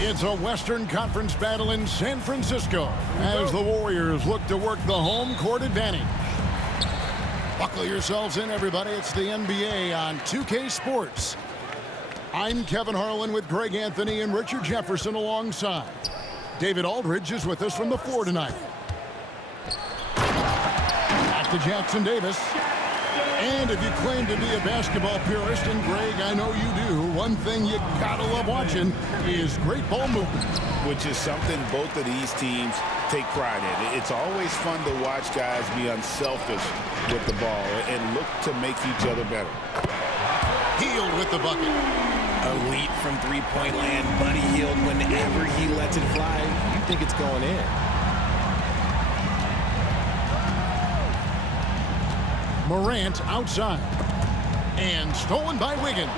It's a Western Conference battle in San Francisco as the Warriors look to work the home court advantage. Buckle yourselves in, everybody. It's the NBA on 2K Sports. I'm Kevin Harlan with Greg Anthony and Richard Jefferson alongside. David Aldridge is with us from the floor tonight. Back to Jackson Davis. And if you claim to be a basketball purist, and Greg, I know you do, one thing you gotta love watching is great ball movement. Which is something both of these teams take pride in. It's always fun to watch guys be unselfish with the ball and look to make each other better. Hield with the bucket. Elite from three-point land. Buddy Hield, whenever he lets it fly, you think it's going in. Morant outside. And stolen by Wiggins.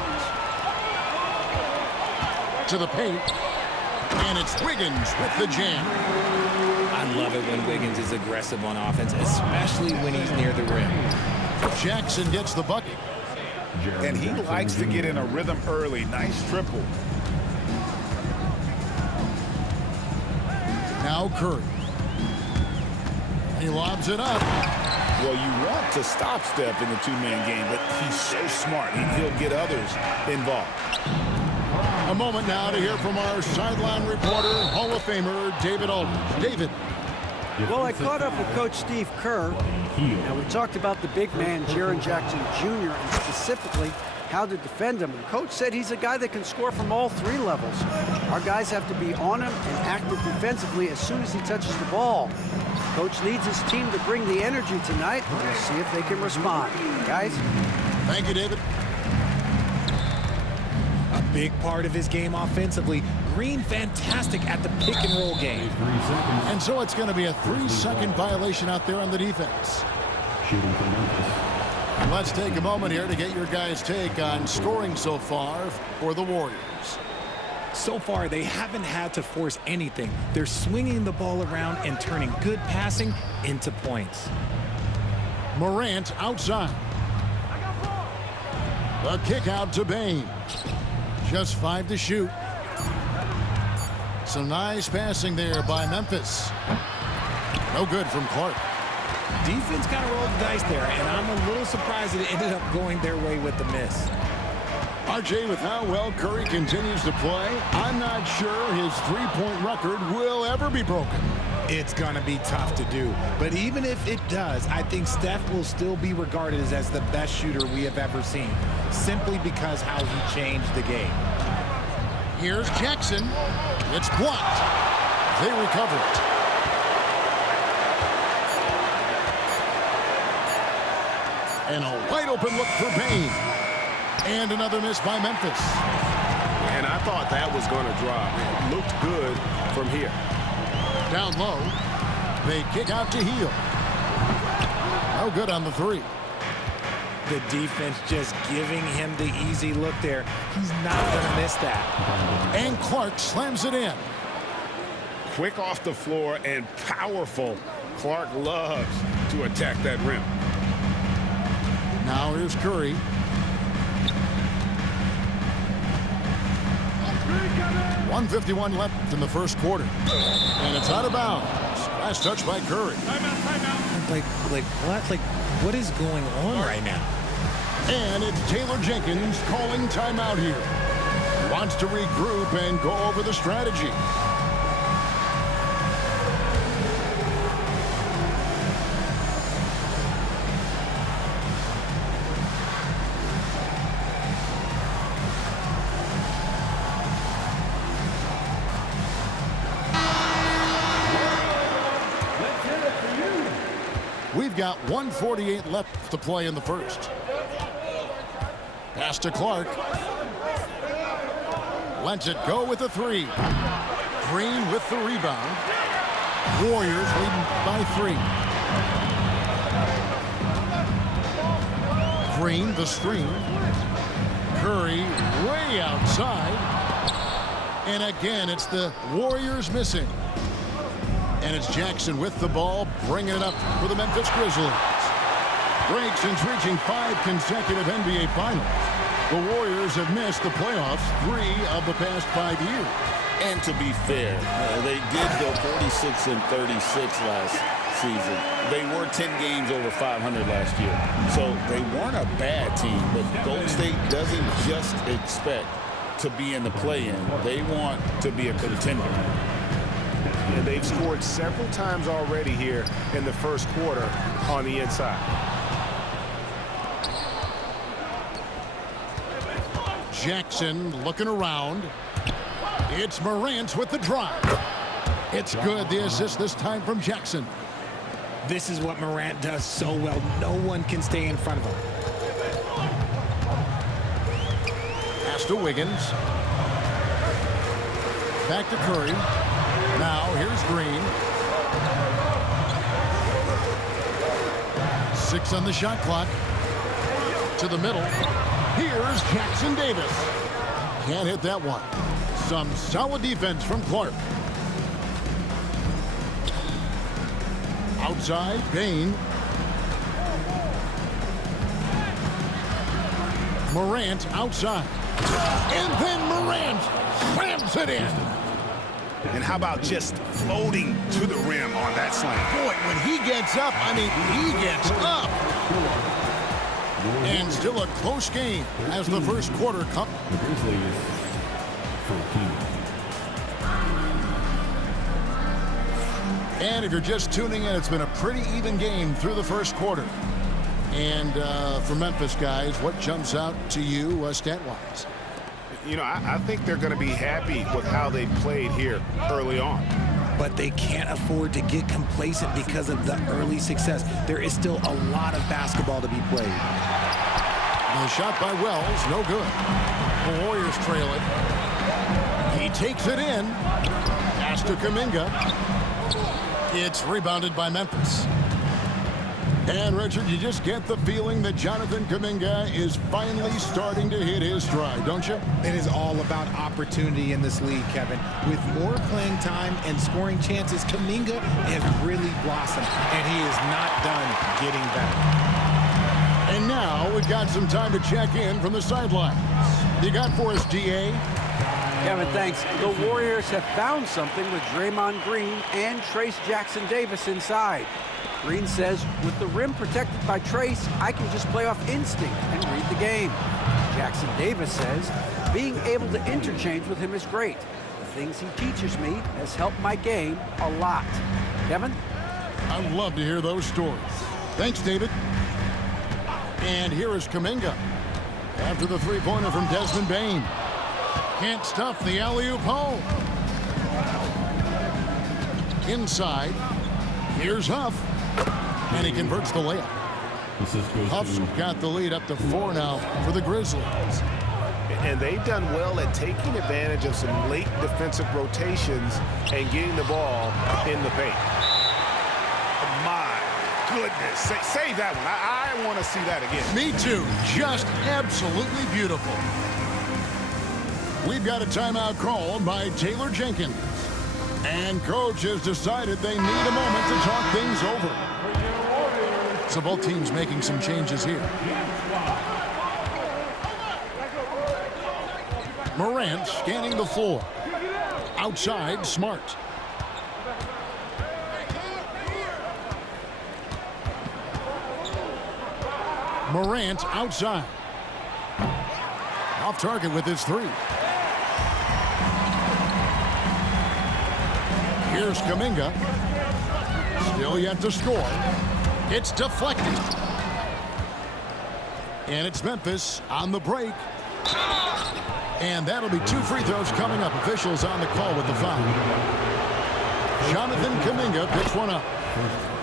To the paint. And it's Wiggins with the jam. I love it when Wiggins is aggressive on offense, especially when he's near the rim. Jackson gets the bucket. And he likes to get in a rhythm early. Nice triple. Now Curry. He lobs it up. Well, you want to stop Steph in the two-man game, but he's so smart. He'll get others involved. A moment now to hear from our sideline reporter, Hall of Famer David Aldridge. David. Well, I caught up with Coach Steve Kerr, and we talked about the big man, Jaren Jackson Jr., and specifically how to defend him. And Coach said he's a guy that can score from all three levels. Our guys have to be on him and active defensively as soon as he touches the ball. Coach needs his team to bring the energy tonight, and we'll see if they can respond. Guys? Thank you, David. A big part of his game offensively. Green fantastic at the pick and roll game. And so it's going to be a 3-second violation out there on the defense. And let's take a moment here to get your guys' take on scoring so far for the Warriors. So far, they haven't had to force anything. They're swinging the ball around and turning good passing into points. Morant outside. The kick out to Bain. Just 5 to shoot. Some nice passing there by Memphis. No good from Clark. Defense kind of rolled the dice there, and I'm a little surprised that it ended up going their way with the miss. RJ, with how well Curry continues to play, I'm not sure his three-point record will ever be broken. It's going to be tough to do. But even if it does, I think Steph will still be regarded as the best shooter we have ever seen, simply because how he changed the game. Here's Jackson. It's blocked. They recover it. And a wide-open look for Bain. And another miss by Memphis. And I thought that was going to drop. It looked good from here. Down low. They kick out to Hield. No good on the three. The defense just giving him the easy look there. He's not going to miss that. And Clark slams it in. Quick off the floor and powerful. Clark loves to attack that rim. Now here's Curry. 1:51 left in the first quarter. And it's out of bounds. Last touch by Curry. What is going on right now? And it's Taylor Jenkins calling timeout here. Wants to regroup and go over the strategy. We've got 1:48 left to play in the first. Pass to Clark. Lets it go with a three. Green with the rebound. Warriors leading by 3. Green, the screen. Curry way outside. And again, it's the Warriors missing. And it's Jackson with the ball, bringing it up for the Memphis Grizzlies. Break since reaching 5 consecutive NBA Finals. The Warriors have missed the playoffs 3 of the past 5 years. And to be fair, they did go 46-36 last season. They were 10 games over 500 last year. So they weren't a bad team, but Golden State doesn't just expect to be in the play-in. They want to be a contender. And they've scored several times already here in the first quarter on the inside. Jackson looking around. It's Morant with the drive. It's good. The assist this time from Jackson. This is what Morant does so well. No one can stay in front of him. Pass to Wiggins. Back to Curry. Now here's Green. 6 on the shot clock. To the middle. Here's Jackson Davis. Can't hit that one. Some solid defense from Clark. Outside, Bain. Morant outside. And then Morant slams it in. And how about just floating to the rim on that slam? Boy, when he gets up, I mean, he gets up. And still a close game as the first quarter comes. And if you're just tuning in, it's been a pretty even game through the first quarter. And for Memphis, guys, what jumps out to you stat-wise? You know, I think they're going to be happy with how they played here early on. But they can't afford to get complacent because of the early success. There is still a lot of basketball to be played. The shot by Wells, no good. The Warriors trail it. He takes it in. Pass to Kuminga. It's rebounded by Memphis. And, Richard, you just get the feeling that Jonathan Kuminga is finally starting to hit his stride, don't you? It is all about opportunity in this league, Kevin. With more playing time and scoring chances, Kuminga has really blossomed, and he is not done getting better. And now we've got some time to check in from the sidelines. You got for us, D.A.? Kevin, thanks. The Warriors have found something with Draymond Green and Trace Jackson Davis inside. Green says, with the rim protected by Trace, I can just play off instinct and read the game. Jackson Davis says, being able to interchange with him is great. The things he teaches me has helped my game a lot. Kevin? I'd love to hear those stories. Thanks, David. And here is Kuminga. After the three-pointer from Desmond Bain. Can't stuff the alley-oop home. Inside. Here's Huff. And he converts the layup. Huff's got the lead up to 4 now for the Grizzlies. And they've done well at taking advantage of some late defensive rotations and getting the ball in the paint. My goodness. Save that one. I want to see that again. Me too. Just absolutely beautiful. We've got a timeout called by Taylor Jenkins. And coach has decided they need a moment to talk things over. So both teams making some changes here. Morant scanning the floor. Outside, Smart. Morant outside. Off target with his 3. Here's Kuminga. Still yet to score. It's deflected. And it's Memphis on the break. And that'll be 2 free throws coming up. Officials on the call with the foul. Jonathan Kuminga picks one up.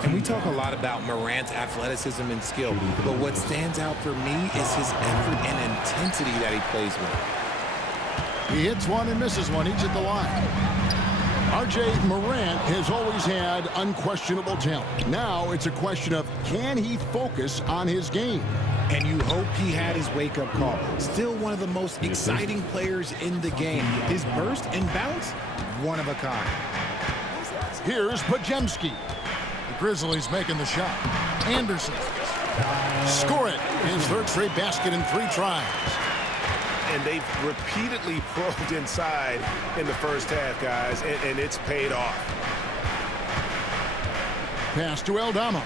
And we talk a lot about Morant's athleticism and skill, but what stands out for me is his effort and intensity that he plays with. He hits one and misses one, each at the line. R.J. Morant has always had unquestionable talent. Now it's a question of, can he focus on his game? And you hope he had his wake-up call. Still one of the most exciting players in the game. His burst and bounce, one of a kind. Here's Pajemski. The Grizzlies making the shot. Anderson. Score it. His third straight basket in 3 tries. And they've repeatedly probed inside in the first half, guys, and it's paid off. Pass to Aldama.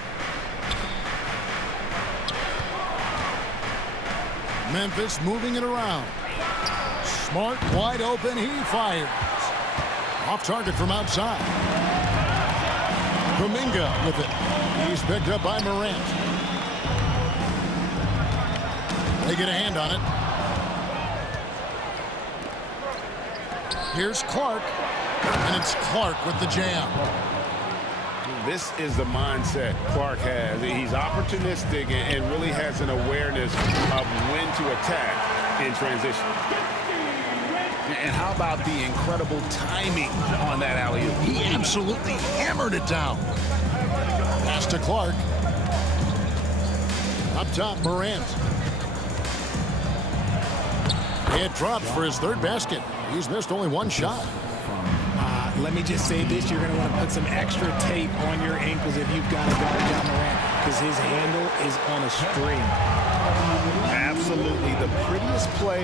Memphis moving it around. Smart, wide open, he fires. Off target from outside. Kuminga with it. He's picked up by Morant. They get a hand on it. Here's Clark. And it's Clark with the jam. This is the mindset Clark has. He's opportunistic and really has an awareness of when to attack in transition. And how about the incredible timing on that alley-oop? He absolutely hammered it down. Pass to Clark. Up top, Morant. It drops for his third basket. He's missed only one shot. Let me just say this, you're going to want to put some extra tape on your ankles if you've got to guard John Morant, because his handle is on a string. Absolutely the prettiest play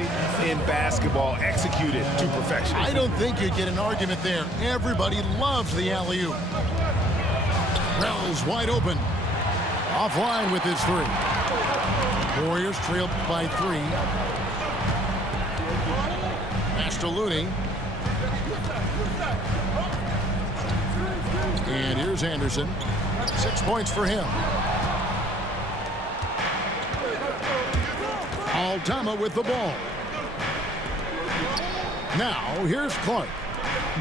in basketball, executed to perfection. I don't think you'd get an argument there. Everybody loves the alley-oop. Reynolds wide open. Offline with his three. Warriors trail by 3. Pass to Looney. And here's Anderson. 6 points for him. Aldama with the ball. Now here's Clark.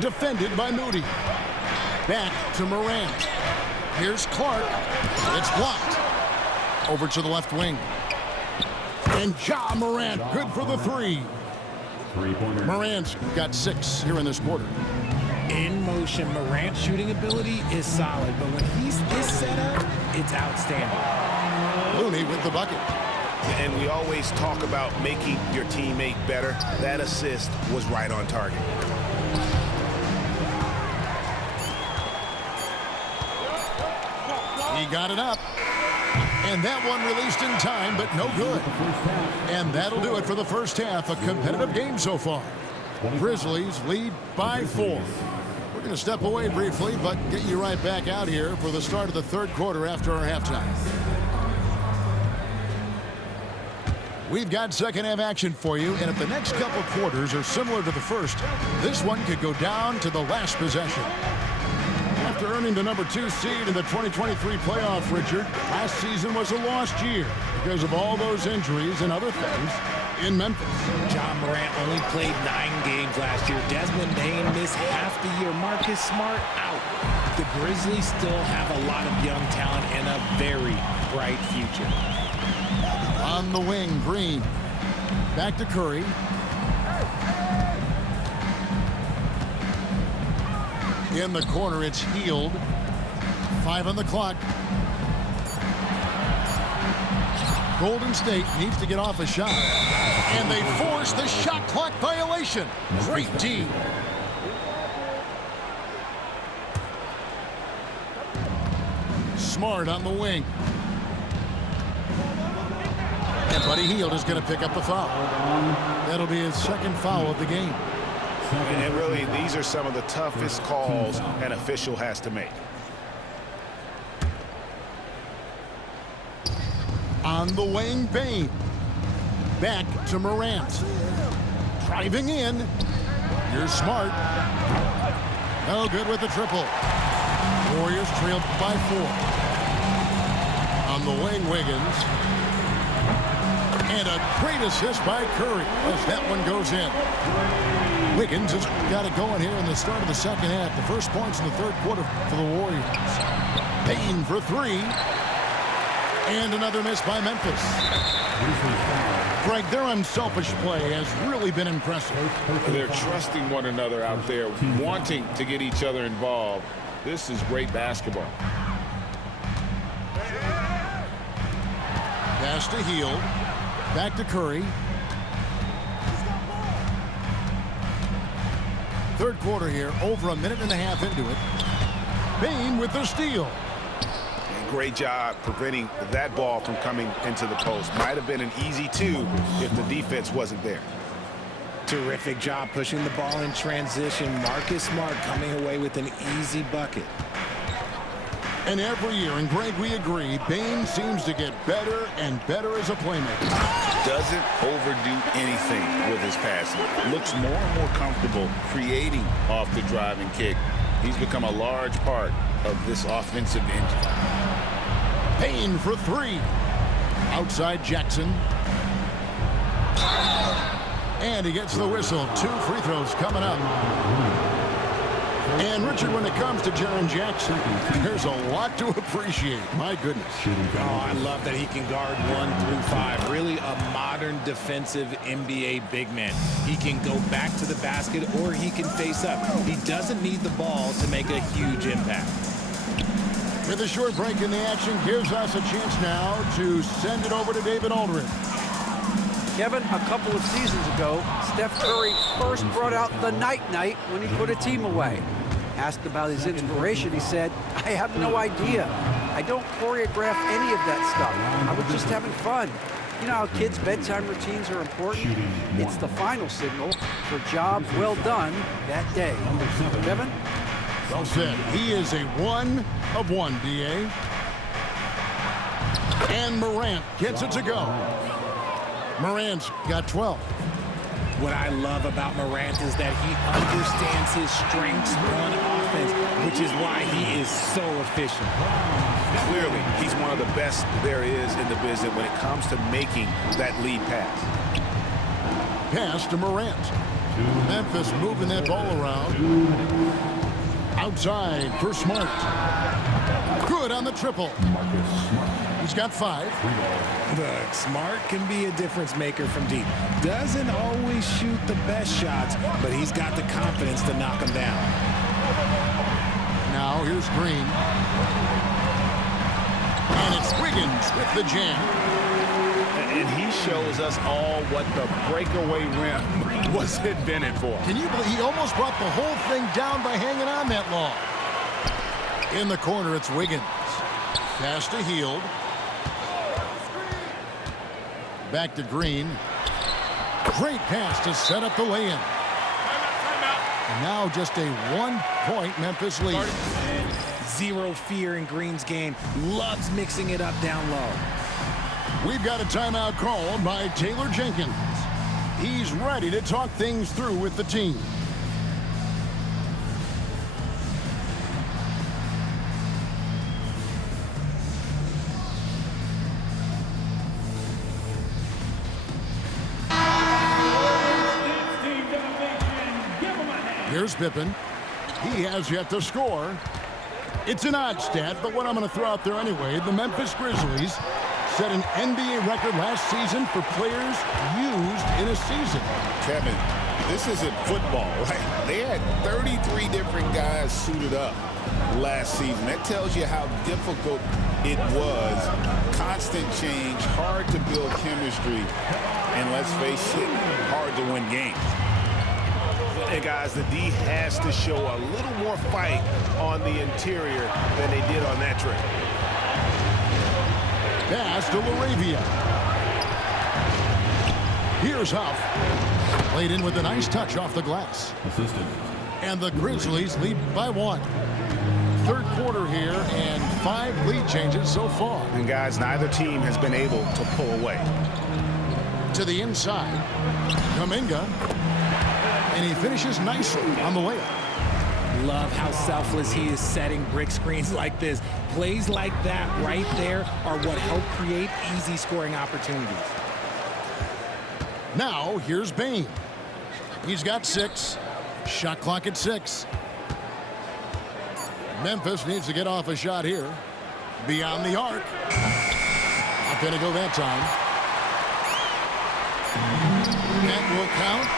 Defended by Moody. Back to Morant. Here's Clark. It's blocked. Over to the left wing. And Ja Morant, good for the 3. Morant's got 6 here in this quarter. In motion, Morant's shooting ability is solid, but when he's this set up, it's outstanding. Looney with the bucket. And we always talk about making your teammate better. That assist was right on target. He got it up. And that one released in time, but no good. And that'll do it for the first half. A competitive game so far. Grizzlies lead by 4. We're going to step away briefly, but get you right back out here for the start of the third quarter after our halftime. We've got second half action for you, and if the next couple quarters are similar to the first, this one could go down to the last possession. After earning the number 2 seed in the 2023 playoff, Richard, last season was a lost year because of all those injuries and other things in Memphis. John Morant only played 9 games last year. Desmond Bain missed half the year. Marcus Smart out. The Grizzlies still have a lot of young talent and a very bright future. On the wing, Green. Back to Curry. In the corner, it's Hield. 5 on the clock. Golden State needs to get off a shot. And they force the shot clock violation. Great D. Smart on the wing. And Buddy Hield is going to pick up the foul. That'll be his second foul of the game. And really, these are some of the toughest calls an official has to make. On the wing, Bain. Back to Morant. Driving in. Here's Smart. No good with the triple. Warriors trail by 4. On the wing, Wiggins. And a great assist by Curry as that one goes in. Wiggins has got it going here in the start of the second half. The first points in the third quarter for the Warriors. Bain for 3. And another miss by Memphis. Greg, their unselfish play has really been impressive. They're trusting one another out there, wanting to get each other involved. This is great basketball. Pass to Hield. Back to Curry. Third quarter here, over a minute and a half into it. Bain with the steal. Great job preventing that ball from coming into the post. Might have been an easy 2 if the defense wasn't there. Terrific job pushing the ball in transition. Marcus Smart coming away with an easy bucket. And every year, and Greg, we agree, Bain seems to get better and better as a playmaker. Doesn't overdo anything with his passing. Looks more and more comfortable creating off the driving kick. He's become a large part of this offensive engine. Bain for three. Outside Jackson. And he gets the whistle. 2 free throws coming up. And, Richard, when it comes to Jaren Jackson, there's a lot to appreciate. My goodness. Oh, I love that he can guard 1 through 5. Really a modern defensive NBA big man. He can go back to the basket or he can face up. He doesn't need the ball to make a huge impact. With a short break in the action, gives us a chance now to send it over to David Aldridge. Kevin, a couple of seasons ago, Steph Curry first brought out the night-night when he put a team away. Asked about his inspiration, he said, "I have no idea. I don't choreograph any of that stuff. I was just having fun." You know how kids' bedtime routines are important? It's the final signal for job well done that day. Kevin? Well said. He is a 1 of 1, D.A. And Morant gets it to go. Morant's got 12. What I love about Morant is that he understands his strengths on offense, which is why he is so efficient. Clearly, he's one of the best there is in the business when it comes to making that lead pass. Pass to Morant. Memphis moving that ball around. Outside for Smart. Good on the triple. He's got 5. Look, Smart can be a difference maker from deep. Doesn't always shoot the best shots, but he's got the confidence to knock them down. Now here's Green. And it's Wiggins with the jam. And he shows us all what the breakaway rim was invented for. Can you believe he almost brought the whole thing down by hanging on that long? In the corner, it's Wiggins. Pass to Hield. Back to Green. Great pass to set up the lay-in. Now just a 1-point Memphis lead. Zero fear in Green's game. Loves mixing it up down low. We've got a timeout called by Taylor Jenkins. He's ready to talk things through with the team. Here's Pippen. He has yet to score. It's an odd stat, but what I'm going to throw out there anyway, the Memphis Grizzlies set an NBA record last season for players used in a season. Kevin, this isn't football, right? They had 33 different guys suited up last season. That tells you how difficult it was. Constant change, hard to build chemistry, and let's face it, hard to win games. And guys, the D has to show a little more fight on the interior than they did on that trip. Pass to LaRavia. Here's Huff. Played in with a nice touch off the glass. And the Grizzlies lead by 1. Third quarter here and 5 lead changes so far. And guys, neither team has been able to pull away. To the inside. Kuminga. And he finishes nicely on the layup. Love how selfless he is setting brick screens like this. Plays like that right there are what help create easy scoring opportunities. Now here's Bain. He's got 6. Shot clock at 6. Memphis needs to get off a shot here. Beyond the arc. Not going to go that time. That will count.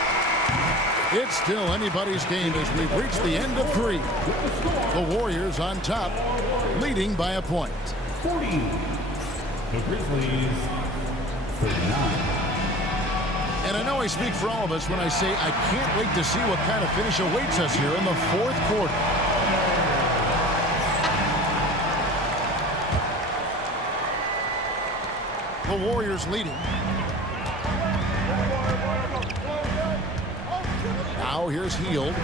It's still anybody's game as we've reached the end of 3. The Warriors on top, leading by a point. 40. The Grizzlies, 39. And I know I speak for all of us when I say I can't wait to see what kind of finish awaits us here in the 4th quarter. The Warriors leading. Now here's Heald.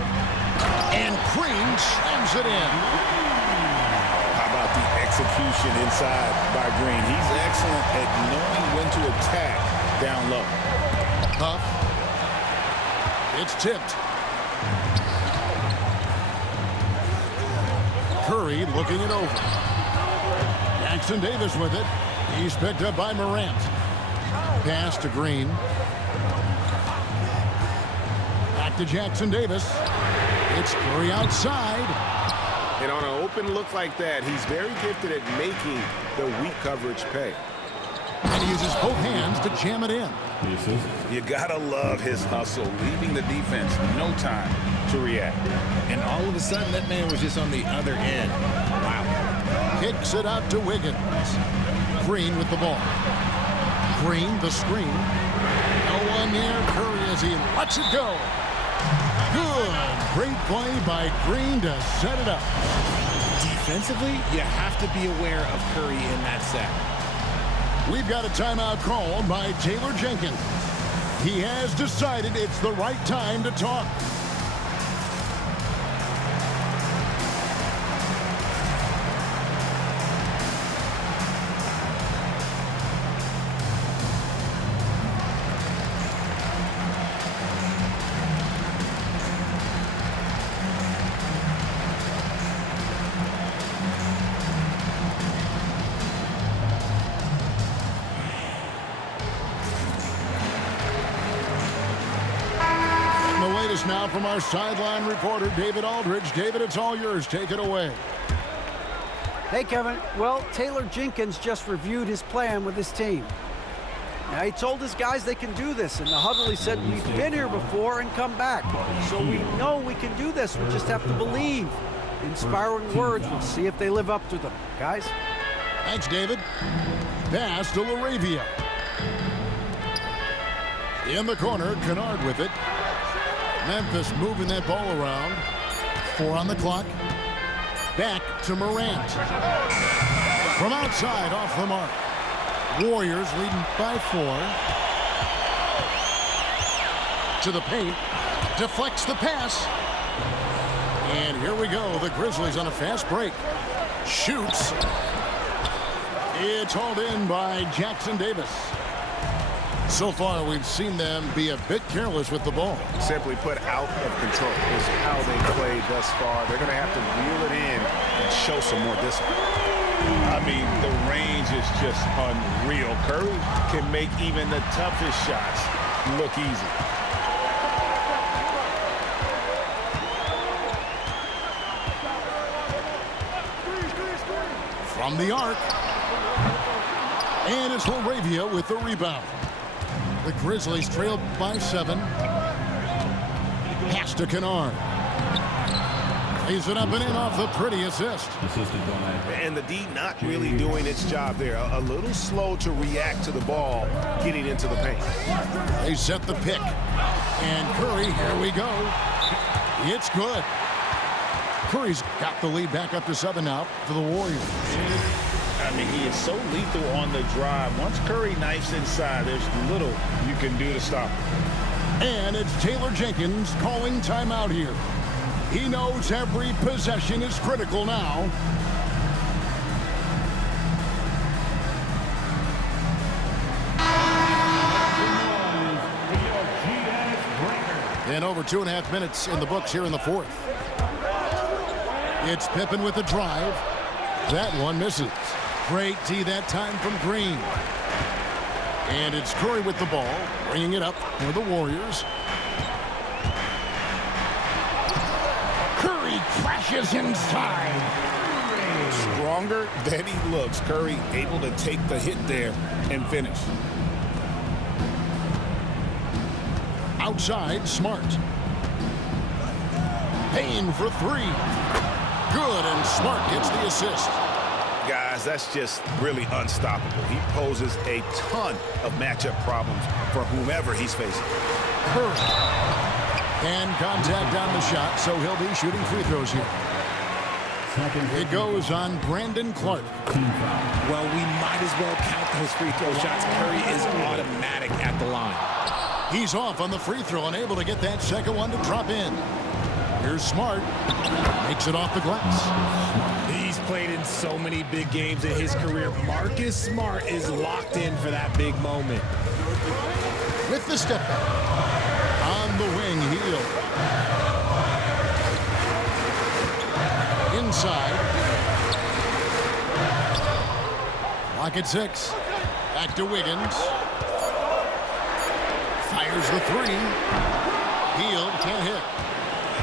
And Green slams it in. How about the execution inside by Green? He's excellent at knowing when to attack down low. Huff. It's tipped. Curry looking it over. Jackson Davis with it. He's picked up by Morant. Pass to Green. Back to Jackson Davis. It's Curry outside. And on an open look like that, he's very gifted at making the weak coverage pay. And he uses both hands to jam it in. You gotta love his hustle, leaving the defense no time to react. And all of a sudden, that man was just on the other end. Wow. Kicks it out to Wiggins. Green with the ball. Green, the screen. No one near Curry as he lets it go. Good. Great play by Green to set it up. Defensively, you have to be aware of Curry in that set. We've got a timeout called by Taylor Jenkins. He has decided it's the right time to talk. Now from our sideline reporter, David Aldridge. David, it's all yours. Take it away. Hey, Kevin. Well, Taylor Jenkins just reviewed his plan with his team. Now, he told his guys they can do this. In the huddle, he said, we've been here before and come back. So we know we can do this. We just have to believe. Inspiring words. We'll see if they live up to them. Guys? Thanks, David. Pass to LaRavia. In the corner, Kennard with it. Memphis moving that ball around. 4 on the clock. Back to Morant. From outside, off the mark. Warriors leading by 4. To the paint. Deflects the pass. And here we go. The Grizzlies on a fast break. Shoots. It's hauled in by Jackson Davis. So far, we've seen them be a bit careless with the ball. Simply put, out of control is how they played thus far. They're going to have to reel it in and show some more discipline. I mean, the range is just unreal. Curry can make even the toughest shots look easy. From the arc. And it's LaRavia with the rebound. The Grizzlies trailed by 7. Pass to Kennard. Lays it up and in off the pretty assist. And the D not really doing its job there. A little slow to react to the ball getting into the paint. They set the pick. And Curry, here we go. It's good. Curry's got the lead back up to 7 now for the Warriors. I mean, he is so lethal on the drive. Once Curry knifes inside, there's little you can do to stop him. And it's Taylor Jenkins calling timeout here. He knows every possession is critical now. And over 2.5 minutes in the books here in the 4th. It's Pippen with the drive. That one misses. Great D that time from Green. And it's Curry with the ball, bringing it up for the Warriors. Curry crashes inside. Stronger than he looks. Curry able to take the hit there and finish. Outside, Smart. Payne for 3. Good, and Smart gets the assist. Guys, that's just really unstoppable. He poses a ton of matchup problems for whomever he's facing. Curry. And contact on the shot, so he'll be shooting free throws here. It goes on Brandon Clark. Well, we might as well count those free throw shots. Curry is automatic at the line. He's off on the free throw and able to get that second one to drop in. Here's Smart. Makes it off the glass. He's played in so many big games in his career. Marcus Smart is locked in for that big moment. With the step back. On the wing, Hield. Inside. Lock at 6. Back to Wiggins. Fires the 3. Hield can't hit.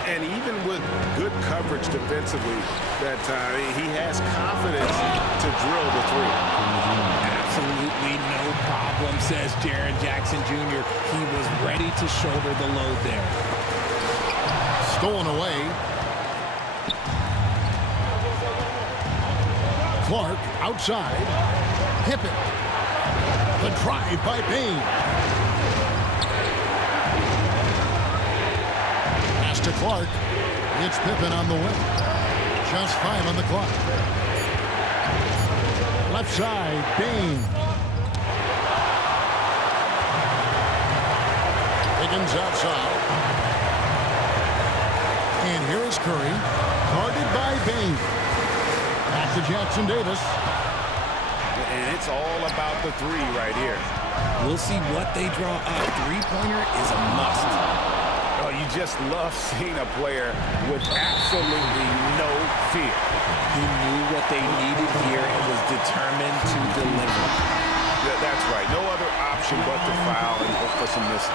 And even with good coverage defensively that time, he has confidence to drill the 3. Absolutely no problem, says Jaren Jackson Jr. He was ready to shoulder the load there. Stolen away. Clark outside. Pippen. The drive by Payne. Pass to Clark. It's Pippen on the wing. Just 5 on the clock. Left side, Payne. Wiggins outside. And here is Curry. Guarded by Payne. Back to Jackson Davis. And it's all about the 3 right here. We'll see what they draw up. Three-pointer is a must. Oh, you just love seeing a player with absolutely no fear. He knew what they needed here and was determined to deliver. Yeah, that's right. No other option but to foul and hope for some misses.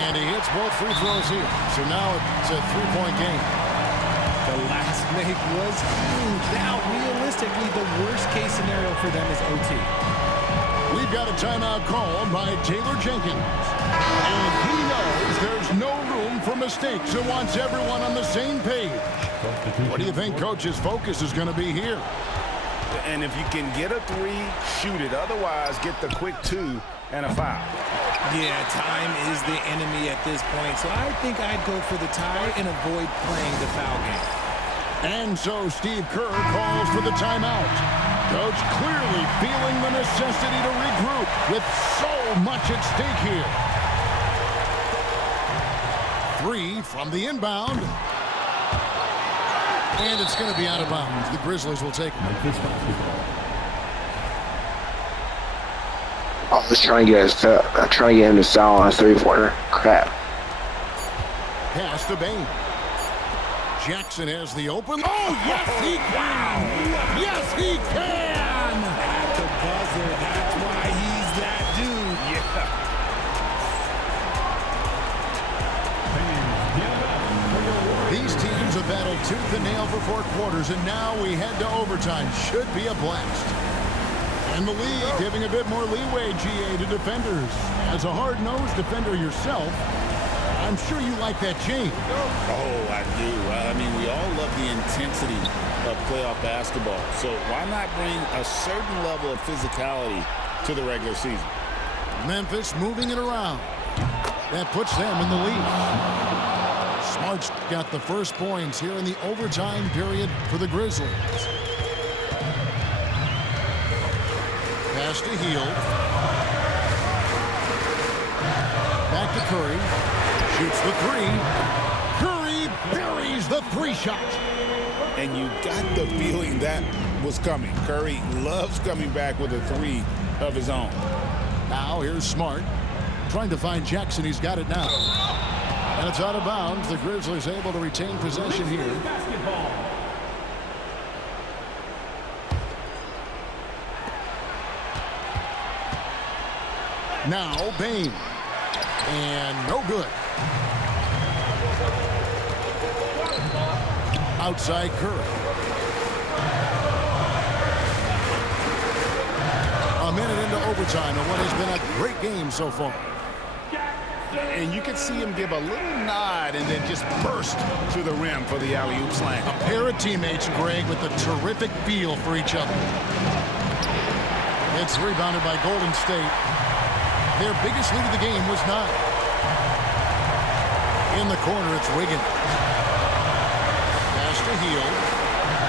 And he hits both free throws here. So now it's a 3-point game. The last make was huge. Now, realistically, the worst-case scenario for them is OT. We've got a timeout called by Taylor Jenkins. And he knows there's no room for mistakes and wants everyone on the same page. What do you think Coach's focus is going to be here? And if you can get a 3, shoot it. Otherwise, get the quick 2 and a foul. Yeah, time is the enemy at this point, so I think I'd go for the tie and avoid playing the foul game. And so Steve Kerr calls for the timeout. Coach clearly feeling the necessity to regroup with so much at stake here. 3 from the inbound. And it's going to be out of bounds. The Grizzlies will take it. I was trying to get him to foul on a 3-pointer. Crap. Pass to Bain. Jackson has the open. Oh, yes, he can! Yes, he can! At the buzzer, that's why he's that dude. Yeah. These teams have battled tooth and nail for 4 quarters, and now we head to overtime. Should be a blast. And the league giving a bit more leeway, GA, to defenders. As a hard-nosed defender yourself, I'm sure you like that change. Oh, I do. I mean, we all love the intensity of playoff basketball. So why not bring a certain level of physicality to the regular season? Memphis moving it around. That puts them in the lead. Smart's got the first points here in the overtime period for the Grizzlies. Pass to Hield. Back to Curry. Shoots the 3. Curry buries the 3-shot. And you got the feeling that was coming. Curry loves coming back with a 3 of his own. Now here's Smart. Trying to find Jackson. He's got it now. And it's out of bounds. The Grizzlies able to retain possession here. Now Bain. And no good. Outside Curry. A minute into overtime and what has been a great game so far. And you can see him give a little nod and then just burst to the rim for the alley-oop slam. A pair of teammates, Greg, with a terrific feel for each other. It's rebounded by Golden State. Their biggest lead of the game was 9. In the corner, it's Wiggins. Pass to Hield.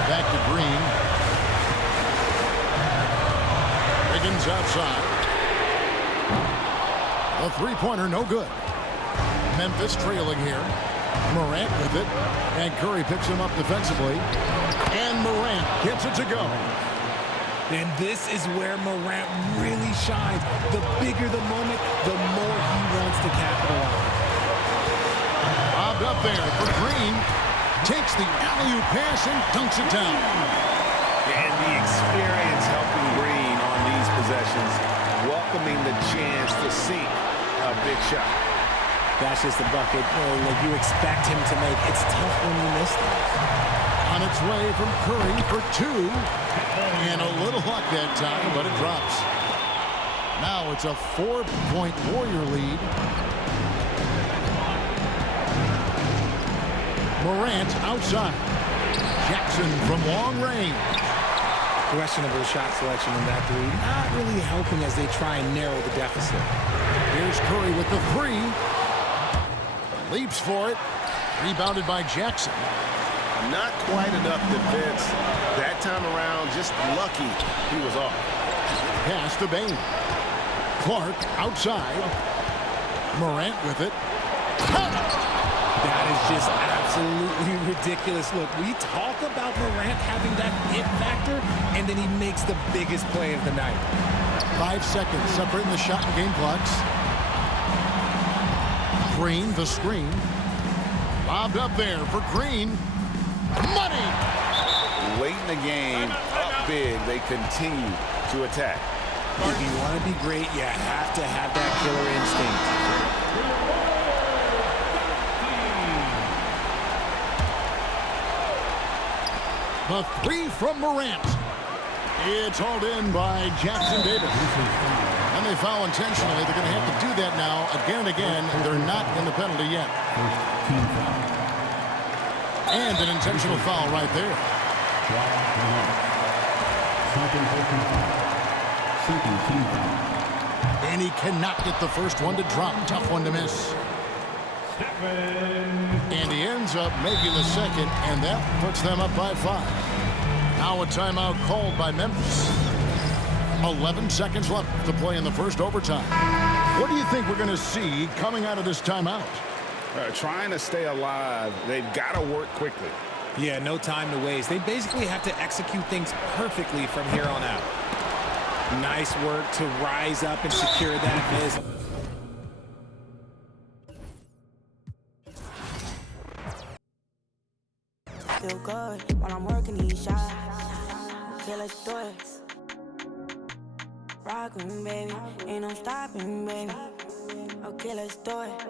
Back to Green. Wiggins outside. A three-pointer, no good. Memphis trailing here. Morant with it. And Curry picks him up defensively. And Morant gets it to go. And this is where Morant really shines. The bigger the moment, the more he wants to capitalize. Bobbed up there for Green. Takes the alley-oop pass and dunks it down. And the experience helping Green on these possessions, welcoming the chance to sink a big shot. That's just a bucket like you expect him to make. It's tough when you miss those. On its way from Curry for two. And a little luck that time, but it drops. Now it's a 4-point Warrior lead. Morant outside. Jackson from long range. Questionable shot selection in that three. Not really helping as they try and narrow the deficit. Here's Curry with the three. Leaps for it. Rebounded by Jackson. Not quite enough defense. That time around, just lucky he was off. Pass to Bain. Clark outside. Morant with it. That is just absolutely ridiculous. Look, we talk about Morant having that it factor, and then he makes the biggest play of the night. 5 seconds separating the shot and game clocks. Green, the screen. Lobbed up there for Green. Money! Late in the game, up big, they continue to attack. If you want to be great, you have to have that killer instinct. The three from Morant. It's hauled in by Jackson Davis. And they foul intentionally. They're going to have to do that now again and again. They're not in the penalty yet. And an intentional foul right there. And he cannot get the first one to drop. Tough one to miss. And he ends up making the second, and that puts them up by 5. Now a timeout called by Memphis. 11 seconds left to play in the first overtime. What do you think we're going to see coming out of this timeout? Trying to stay alive, they've got to work quickly. Yeah, no time to waste. They basically have to execute things perfectly from here on out. Nice work to rise up and secure that miss. Feel good while I'm working these shots. Okay, let's do it. Rockin', baby, ain't no stopping, baby. Okay, let's do it.